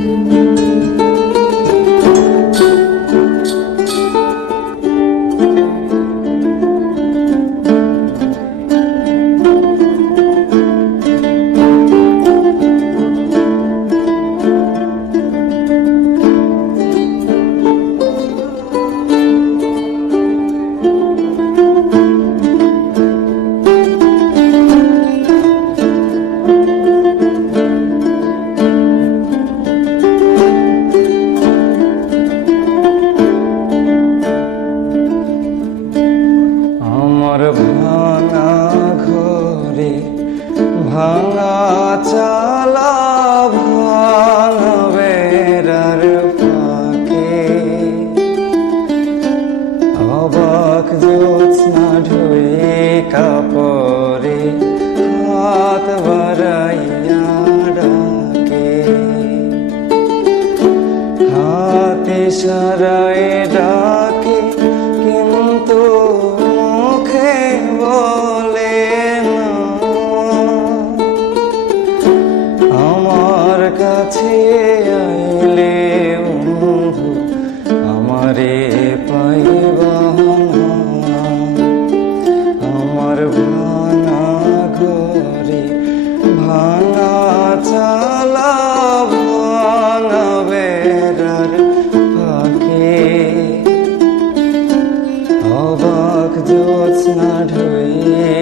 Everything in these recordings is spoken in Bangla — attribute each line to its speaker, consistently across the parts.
Speaker 1: thank you. আমার ভাঙা ঘরে ভাঙা চালা ভাঙা বেড়ার ফাঁকে। অবাক জ্যোৎস্না ঢুয়ে কাপড়ে হাত বাড়াইয়া ডাকে। হাতে সারায় ডাকে কাছে আইলে আমারে পাইবা আমার ভাঙা ঘরে ভাঙা চালা ভাঙা বেড়ার ফাঁকে। অবাক জ্যোৎস্না ঢুয়ে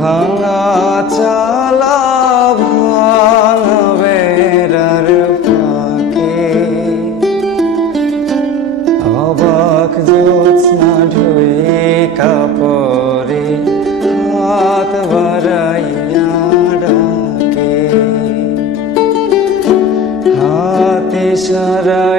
Speaker 1: ভাঙা চালা ভাঙা বেড়ার ফাঁকে। অবাক জ্যোৎস্না ঢুয়ে কাপড়ে হাত বাড়াইয়া ডাকে। হাতে সারায়